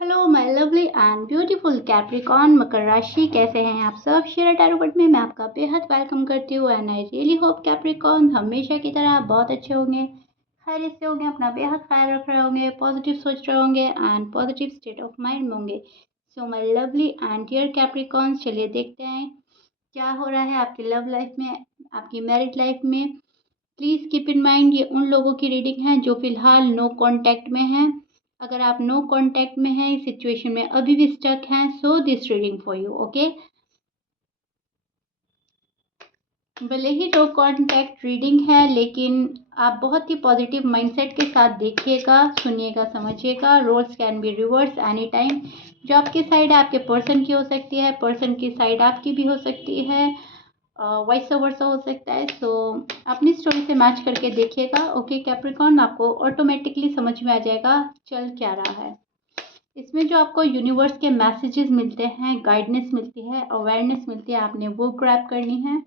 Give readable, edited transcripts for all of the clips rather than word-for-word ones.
Hello my lovely and beautiful Capricorn मकर राशि, कैसे हैं आप सब। शेयर टैरो कार्ड में मैं आपका बेहद वेलकम करती हूँ and I really hope Capricorn हमेशा की तरह आप बहुत अच्छे होंगे, खैरियत से होंगे, अपना बेहद ख्याल रख रहे होंगे, पॉजिटिव सोच रहे होंगे and positive state of mind में होंगे। So my lovely and dear Capricorn, चलिए देखते हैं क्या हो रहा है आपकी लव लाइफ में, आपकी मैरिड लाइफ में। प्लीज़ कीप इन माइंड ये उन लोगों की रीडिंग है जो फिलहाल नो कांटेक्ट में हैं। अगर आप नो कांटेक्ट में हैं, इस सिचुएशन में अभी भी स्टक हैं, so this reading for you, okay. भले ही नो कांटेक्ट रीडिंग है, लेकिन आप बहुत ही पॉजिटिव माइंडसेट के साथ देखिएगा, सुनिएगा, समझिएगा। Roles can be reverse any time. जो आपकी साइड है आपके पर्सन की हो सकती है, पर्सन की साइड आपकी भी हो सकती है, वॉइस वर्सा हो सकता है। सो अपनी स्टोरी से मैच करके देखिएगा, ओके कैप्रिकॉर्न। आपको ऑटोमेटिकली समझ में आ जाएगा चल क्या रहा है। इसमें जो आपको यूनिवर्स के मैसेजेस मिलते हैं, गाइडेंस मिलती है, अवेयरनेस मिलती है, आपने वो ग्रैब करनी है।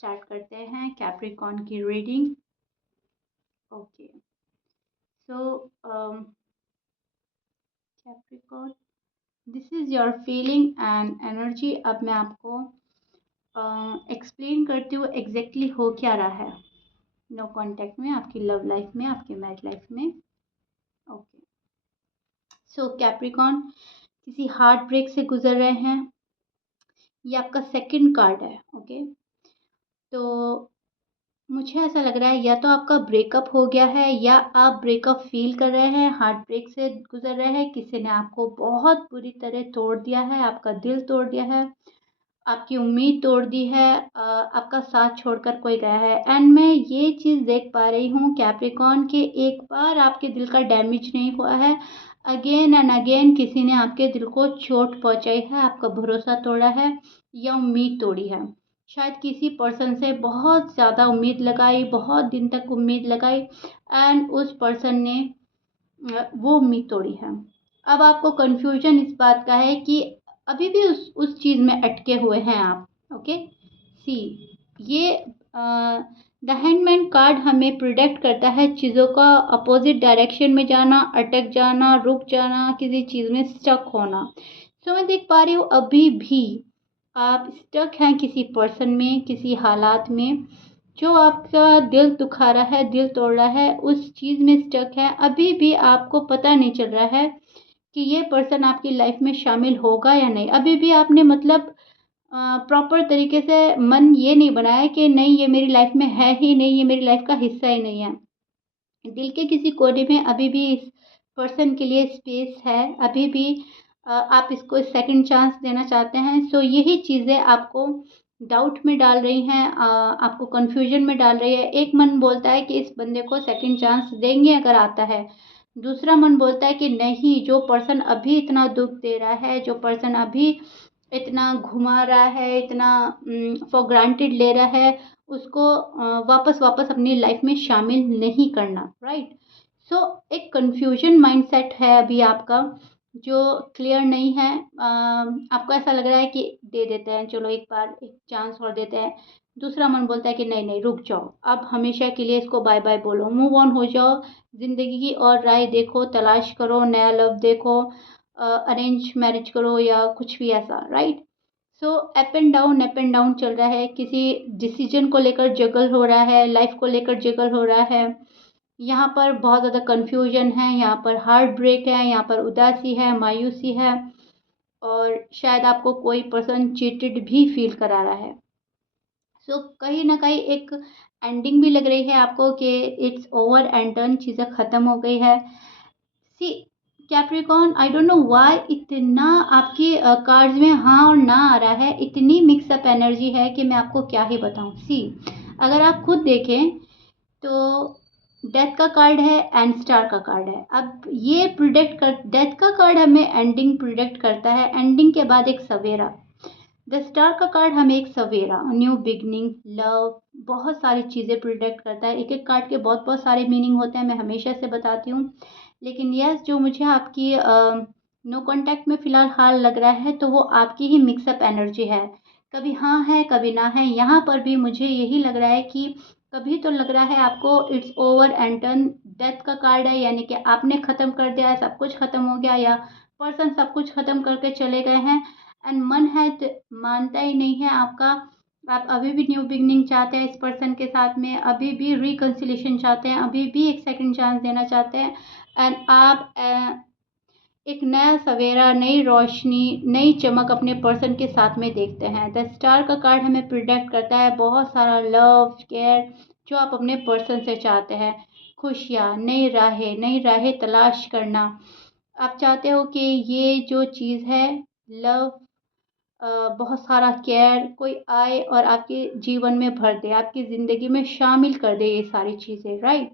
स्टार्ट करते हैं कैप्रिकॉर्न की reading, okay. So Capricorn, this is your feeling and energy. अब मैं आपको एक्सप्लेन करती हूँ एग्जैक्टली हो क्या रहा है नो कांटेक्ट में, आपकी लव लाइफ में, आपकी मैरिड लाइफ में, ओके। सो कैप्रिकॉर्न, किसी हार्ट ब्रेक से गुजर रहे हैं, ये आपका सेकंड कार्ड है, ओके। तो मुझे ऐसा लग रहा है या तो आपका ब्रेकअप हो गया है या आप ब्रेकअप फील कर रहे हैं, हार्ट ब्रेक से गुजर रहे हैं। किसी ने आपको बहुत बुरी तरह तोड़ दिया है, आपका दिल तोड़ दिया है, आपकी उम्मीद तोड़ दी है, आपका साथ छोड़कर कोई गया है। एंड मैं ये चीज़ देख पा रही हूँ कैप्रिकॉर्न के एक बार आपके दिल का डैमेज नहीं हुआ है, अगेन एंड अगेन किसी ने आपके दिल को चोट पहुँचाई है, आपका भरोसा तोड़ा है या उम्मीद तोड़ी है। शायद किसी पर्सन से बहुत ज़्यादा उम्मीद लगाई, बहुत दिन तक उम्मीद लगाई एंड उस पर्सन ने वो उम्मीद तोड़ी है। अब आपको कन्फ्यूजन इस बात का है कि अभी भी उस चीज़ में अटके हुए हैं आप, ओके। सी, ये द हैंडमैन कार्ड हमें प्रिडिक्ट करता है चीज़ों का अपोजिट डायरेक्शन में जाना, अटक जाना, रुक जाना, किसी चीज़ में स्टक होना। सो मैं देख पा रही हूँ अभी भी आप स्टक हैं किसी पर्सन में, किसी हालात में जो आपका दिल दुखा रहा है, दिल तोड़ रहा है, उस चीज़ में स्टक है। अभी भी आपको पता नहीं चल रहा है कि ये पर्सन आपकी लाइफ में शामिल होगा या नहीं। अभी भी आपने मतलब प्रॉपर तरीके से मन ये नहीं बनाया कि नहीं ये मेरी लाइफ में है ही नहीं, ये मेरी लाइफ का हिस्सा ही नहीं है। दिल के किसी कोने में अभी भी इस पर्सन के लिए स्पेस है, अभी भी आप इसको सेकंड चांस देना चाहते हैं। सो यही चीज़ें आपको डाउट में डाल रही हैं, आपको कंफ्यूजन में डाल रही है। एक मन बोलता है कि इस बंदे को सेकंड चांस देंगे अगर आता है, दूसरा मन बोलता है कि नहीं, जो पर्सन अभी इतना दुख दे रहा है, जो पर्सन अभी इतना घुमा रहा है, इतना फॉर ग्रांटेड ले रहा है, उसको वापस वापस अपनी लाइफ में शामिल नहीं करना, राइट। सो एक कंफ्यूजन माइंडसेट है अभी आपका जो क्लियर नहीं है। आपको ऐसा लग रहा है कि दे देते हैं, चलो एक बार एक चांस और देते हैं। दूसरा मन बोलता है कि नहीं नहीं, रुक जाओ, अब हमेशा के लिए इसको बाय बाय बोलो, मूव ऑन हो जाओ, ज़िंदगी की और राह देखो, तलाश करो, नया लव देखो, अरेंज मैरिज करो या कुछ भी ऐसा, right. So up and down चल रहा है, किसी डिसीजन को लेकर जगल हो रहा है, लाइफ को लेकर जगल हो रहा है। यहाँ पर बहुत ज़्यादा कन्फ्यूजन है, यहाँ पर हार्ट ब्रेक है, यहाँ पर उदासी है, मायूसी है, और शायद आपको कोई पर्सन चीटेड भी फील करा रहा है। सो कहीं ना कहीं एक एंडिंग भी लग रही है आपको कि इट्स ओवर एंड डन, चीज़ें ख़त्म हो गई है। See Capricorn, I don't know why इतना आपकी कार्ड्स में हाँ और ना आ रहा है, इतनी मिक्सअप एनर्जी है कि मैं आपको क्या ही बताऊं। सी, अगर आप खुद देखें तो डेथ का कार्ड है एंड स्टार का कार्ड है। अब ये प्रिडिक्ट कर, डेथ का कार्ड हमें एंडिंग प्रिडिक्ट करता है, एंडिंग के बाद एक सवेरा। द स्टार का कार्ड हमें एक सवेरा, न्यू बिगनिंग, लव, बहुत सारी चीज़ें प्रिडिक्ट करता है। एक एक कार्ड के बहुत बहुत सारे मीनिंग होते हैं, मैं हमेशा से बताती हूँ। लेकिन यस, जो मुझे आपकी नो कांटेक्ट में फ़िलहाल हाल लग रहा है तो वो आपकी ही मिक्सअप एनर्जी है। कभी हाँ है, कभी ना है। यहाँ पर भी मुझे यही लग रहा है कि कभी तो लग रहा है आपको it's over and done, death का कार्ड है, यानी कि आपने ख़त्म कर दिया, सब कुछ ख़त्म हो गया, या पर्सन सब कुछ ख़त्म करके चले गए हैं एंड मन है मानता ही नहीं है आपका। आप अभी भी न्यू बिगनिंग चाहते हैं इस पर्सन के साथ में, अभी भी रिकन्सिलेशन चाहते हैं, अभी भी एक सेकंड चांस देना चाहते हैं एंड आप एक नया सवेरा, नई रोशनी, नई चमक अपने पर्सन के साथ में देखते हैं। द स्टार का कार्ड हमें प्रिडिक्ट करता है बहुत सारा लव केयर जो आप अपने पर्सन से चाहते हैं, खुशियाँ, नई राहें तलाश करना। आप चाहते हो कि ये जो चीज़ है लव, बहुत सारा केयर कोई आए और आपके जीवन में भर दे, आपकी ज़िंदगी में शामिल कर दे ये सारी चीज़ें, राइट।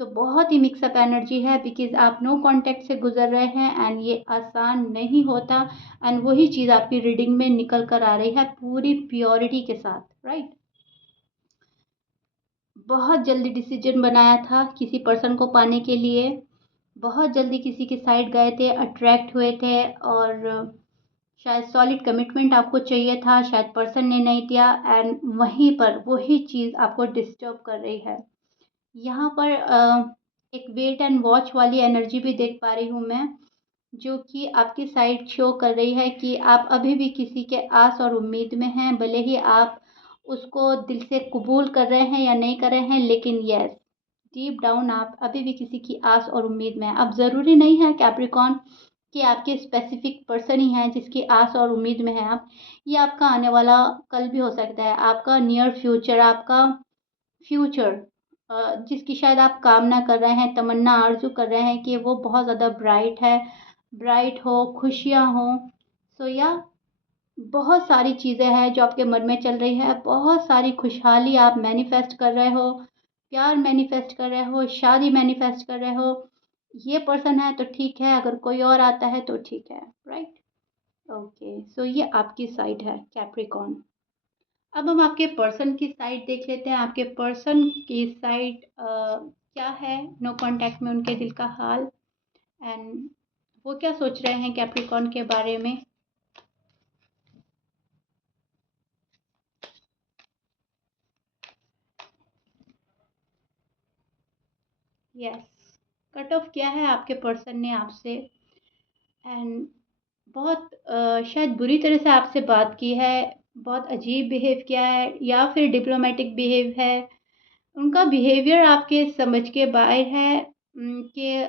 तो बहुत ही मिक्सअप एनर्जी है बिकॉज आप नो कांटेक्ट से गुजर रहे हैं एंड ये आसान नहीं होता एंड वही चीज़ आपकी रीडिंग में निकल कर आ रही है पूरी प्योरिटी के साथ, राइट। बहुत जल्दी डिसीजन बनाया था किसी पर्सन को पाने के लिए, बहुत जल्दी किसी के साइड गए थे, अट्रैक्ट हुए थे और शायद सॉलिड कमिटमेंट आपको चाहिए था, शायद पर्सन ने नहीं दिया एंड वहीं पर वही चीज़ आपको डिस्टर्ब कर रही है। यहाँ पर एक वेट एंड वॉच वाली एनर्जी भी देख पा रही हूँ मैं, जो कि आपकी साइड शो कर रही है कि आप अभी भी किसी के आस और उम्मीद में हैं, भले ही आप उसको दिल से कबूल कर रहे हैं या नहीं कर रहे हैं, लेकिन यस डीप डाउन आप अभी भी किसी की आस और उम्मीद में हैं। अब ज़रूरी नहीं है कैप्रिकॉर्न कि आपके स्पेसिफिक पर्सन ही हैं जिसकी आस और उम्मीद में हैं आप, ये आपका आने वाला कल भी हो सकता है, आपका नियर फ्यूचर, आपका फ्यूचर जिसकी शायद आप कामना कर रहे हैं, तमन्ना आरज़ू कर रहे हैं कि वो बहुत ज़्यादा ब्राइट है, ब्राइट हो, खुशियाँ हों। सो या बहुत सारी चीज़ें हैं जो आपके मन में चल रही है, बहुत सारी खुशहाली आप मैनिफेस्ट कर रहे हो, प्यार मैनिफेस्ट कर रहे हो, शादी मैनिफेस्ट कर रहे हो। ये पर्सन है तो ठीक है, अगर कोई और आता है तो ठीक है, राइट। ओके, सो ये आपकी साइड है कैप्रिकॉर्न। अब हम आपके पर्सन की साइड देख लेते हैं। आपके पर्सन की साइड क्या है, नो कांटेक्ट में उनके दिल का हाल एंड वो क्या सोच रहे हैं कैप्रिकॉर्न के बारे में। यस, कट ऑफ किया है आपके पर्सन ने आपसे एंड बहुत शायद बुरी तरह से आपसे बात की है, बहुत अजीब बिहेव किया है या फिर डिप्लोमेटिक बिहेव है। उनका बिहेवियर आपके समझ के बाहर है कि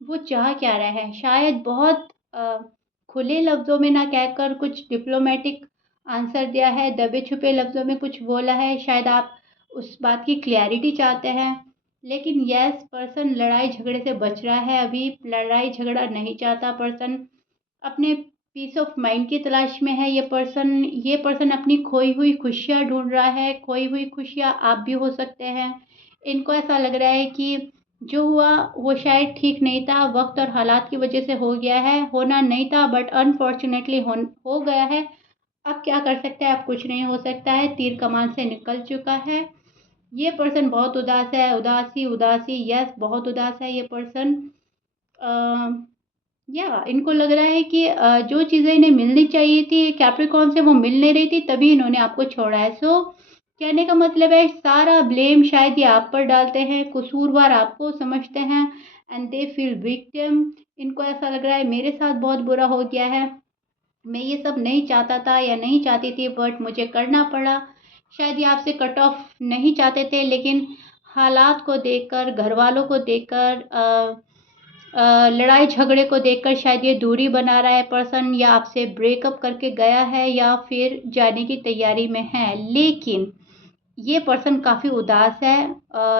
वो चाह क्या रहे हैं। शायद बहुत खुले लफ्ज़ों में ना कहकर कुछ डिप्लोमेटिक आंसर दिया है, दबे छुपे लफ्ज़ों में कुछ बोला है, शायद आप उस बात की क्लैरिटी चाहते हैं। लेकिन यस पर्सन लड़ाई झगड़े से बच रहा है, अभी लड़ाई झगड़ा नहीं चाहता पर्सन, अपने पीस ऑफ माइंड की तलाश में है ये पर्सन अपनी खोई हुई खुशियाँ ढूंढ रहा है, खोई हुई खुशियाँ आप भी हो सकते हैं। इनको ऐसा लग रहा है कि जो हुआ वो शायद ठीक नहीं था, वक्त और हालात की वजह से हो गया है, होना नहीं था बट अनफॉर्चुनेटली हो गया है। अब क्या कर सकते हैं, अब कुछ नहीं हो सकता है, तीर कमान से निकल चुका है। ये पर्सन बहुत उदास है, उदासी उदासी, यस बहुत उदास है ये पर्सन। या इनको लग रहा है कि जो चीज़ें इन्हें मिलनी चाहिए थी कैप्रिकॉर्न से वो मिल नहीं रही थी, तभी इन्होंने आपको छोड़ा है। सो कहने का मतलब है सारा ब्लेम शायद ये आप पर डालते हैं, कसूरवार आपको समझते हैं एंड दे फील विक्टिम। इनको ऐसा लग रहा है मेरे साथ बहुत बुरा हो गया है, मैं ये सब नहीं चाहता था या नहीं चाहती थी बट मुझे करना पड़ा। शायद ये आपसे कट ऑफ नहीं चाहते थे, लेकिन हालात को देखकर, घर वालों को देखकर, लड़ाई झगड़े को देखकर शायद ये दूरी बना रहा है पर्सन, या आपसे ब्रेकअप करके गया है या फिर जाने की तैयारी में है। लेकिन ये पर्सन काफ़ी उदास है,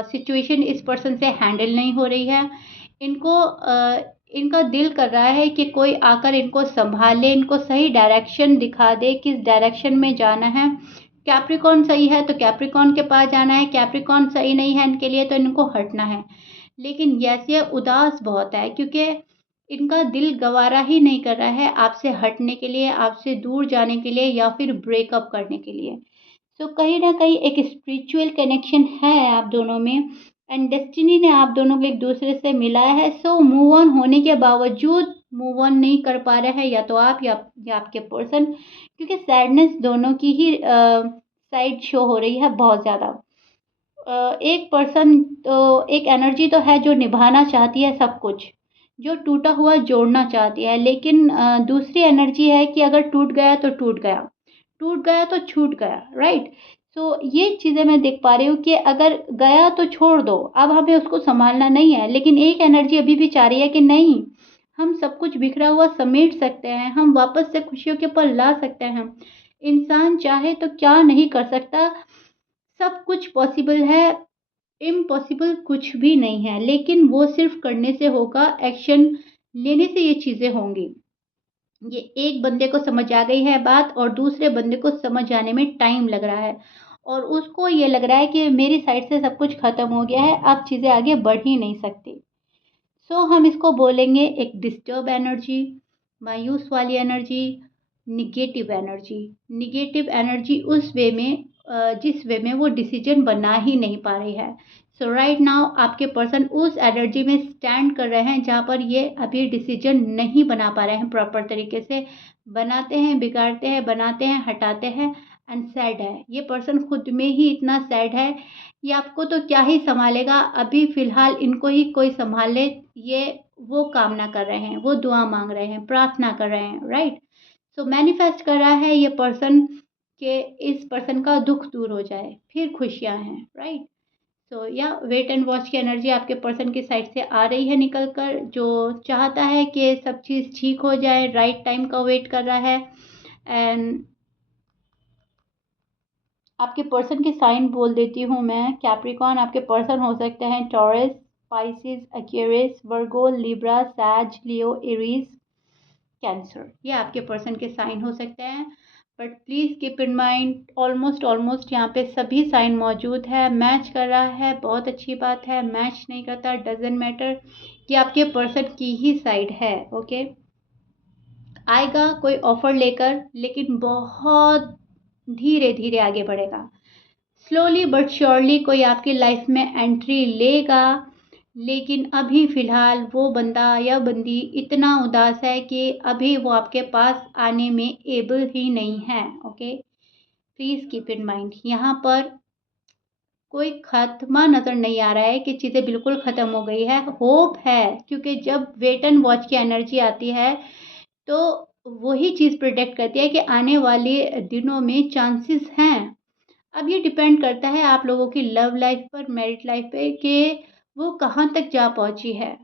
सिचुएशन इस पर्सन से हैंडल नहीं हो रही है। इनको इनका दिल कर रहा है कि कोई आकर इनको संभाले, इनको सही डायरेक्शन दिखा दे, किस डायरेक्शन में जाना है। कैप्रिकॉर्न सही है तो कैप्रिकॉर्न के पास जाना है, कैप्रिकॉर्न सही नहीं है इनके लिए तो इनको हटना है। लेकिन यस ये उदास बहुत है क्योंकि इनका दिल गवारा ही नहीं कर रहा है आपसे हटने के लिए, आपसे दूर जाने के लिए या फिर ब्रेकअप करने के लिए। सो कहीं ना कहीं एक स्पिरिचुअल कनेक्शन है आप दोनों में एंड डेस्टिनी ने आप दोनों को एक दूसरे से मिलाया है। सो मूव ऑन होने के बावजूद मूव ऑन नहीं कर पा रहे हैं, या तो आप या आपके पर्सन, क्योंकि सैडनेस दोनों की ही साइड शो हो रही है बहुत ज़्यादा। एक पर्सन तो एक एनर्जी तो है जो निभाना चाहती है सब कुछ, जो टूटा हुआ जोड़ना चाहती है, लेकिन दूसरी एनर्जी है कि अगर टूट गया तो टूट गया, टूट गया तो छूट गया, राइट। सो ये चीज़ें मैं देख पा रही हूँ कि अगर गया तो छोड़ दो, अब हमें उसको संभालना नहीं है। लेकिन एक एनर्जी अभी भी चाह रही है कि नहीं, हम सब कुछ बिखरा हुआ समेट सकते हैं, हम वापस से खुशियों के पल ला सकते हैं। इंसान चाहे तो क्या नहीं कर सकता, सब कुछ पॉसिबल है, इम्पॉसिबल कुछ भी नहीं है। लेकिन वो सिर्फ करने से होगा, एक्शन लेने से ये चीज़ें होंगी। ये एक बंदे को समझ आ गई है बात, और दूसरे बंदे को समझ आने में टाइम लग रहा है, और उसको ये लग रहा है कि मेरी साइड से सब कुछ ख़त्म हो गया है, अब चीज़ें आगे बढ़ ही नहीं सकती। सो हम इसको बोलेंगे एक डिस्टर्ब एनर्जी, मायूस वाली energy, negative energy. Negative energy उस वे में, जिस वे में वो डिसीजन बना ही नहीं पा रही है। सो राइट नाउ आपके पर्सन उस एनर्जी में स्टैंड कर रहे हैं जहाँ पर ये अभी डिसीजन नहीं बना पा रहे हैं प्रॉपर तरीके से। बनाते हैं, बिगाड़ते हैं, बनाते हैं, हटाते हैं, एंड सैड है। ये पर्सन खुद में ही इतना सैड है, ये आपको तो क्या ही संभालेगा, अभी फ़िलहाल इनको ही कोई संभाल ले, ये वो कामना कर रहे हैं, वो दुआ माँग रहे हैं, प्रार्थना कर रहे हैं, राइट? सो मैनिफेस्ट कर रहा है ये पर्सन कि इस पर्सन का दुःख दूर हो जाए, फिर खुशियाँ हैं, राइट? सो या वेट एंड वॉच की एनर्जी आपके पर्सन की साइड से आ रही है निकल कर, जो चाहता है कि सब चीज़ ठीक हो जाए, राइट टाइम का वेट कर रहा है। एंड आपके पर्सन के साइन बोल देती हूँ मैं। कैप्रिकॉन आपके पर्सन हो सकते हैं टॉरस, स्पाइसिस, एक्वेरियस, वर्गो, लिब्रा, सैज, लियो, एरीज, कैंसर। ये आपके पर्सन के साइन हो सकते हैं। But please keep in mind, almost almost यहाँ पे सभी साइन मौजूद है, मैच कर रहा है, बहुत अच्छी बात है। मैच नहीं करता, डजेंट मैटर, ये आपके पर्सन की ही साइड है, ओके। आएगा कोई ऑफर लेकर, लेकिन बहुत धीरे धीरे आगे बढ़ेगा। स्लोली बट श्योरली कोई आपकी लाइफ में एंट्री लेगा, लेकिन अभी फ़िलहाल वो बंदा या बंदी इतना उदास है कि अभी वो आपके पास आने में एबल ही नहीं है, okay. Please keep in mind, यहाँ पर कोई ख़त्मा नज़र नहीं आ रहा है कि चीज़ें बिल्कुल ख़त्म हो गई है। होप है, क्योंकि जब वेट एंड वॉच की एनर्जी आती है तो वही चीज़ प्रिडिक्ट करती है कि आने वाले दिनों में चांसेस हैं। अब ये डिपेंड करता है आप लोगों की लव लाइफ पर, मैरिड लाइफ पे, कि वो कहाँ तक जा पहुँची है।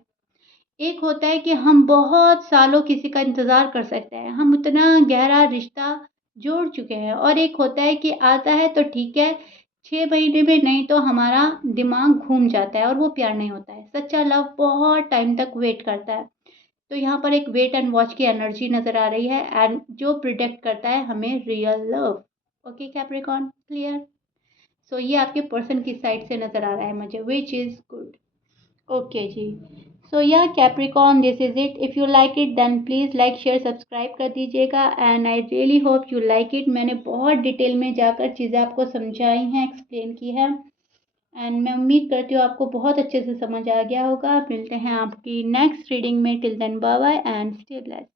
एक होता है कि हम बहुत सालों किसी का इंतज़ार कर सकते हैं, हम उतना गहरा रिश्ता जोड़ चुके हैं, और एक होता है कि आता है तो ठीक है, 6 महीने में नहीं तो हमारा दिमाग घूम जाता है और वो प्यार नहीं होता है। सच्चा लव बहुत टाइम तक वेट करता है। तो यहाँ पर एक वेट एंड वॉच की एनर्जी नज़र आ रही है, एंड जो प्रिडिक्ट करता है हमें real love. Okay Capricorn, clear? So ये आपके पर्सन की साइड से नज़र आ रहा है मुझे, विच इज़ गुड। ओके जी। सो या Capricorn, this is it. If you like it then please like, share, subscribe कर दीजिएगा, and I really hope you like it. मैंने बहुत डिटेल में जाकर चीज़ें आपको समझाई हैं, एक्सप्लेन की है, एंड मैं उम्मीद करती हूँ आपको बहुत अच्छे से समझ आ गया होगा। मिलते हैं आपकी नेक्स्ट रीडिंग में, till then bye bye and stay blessed.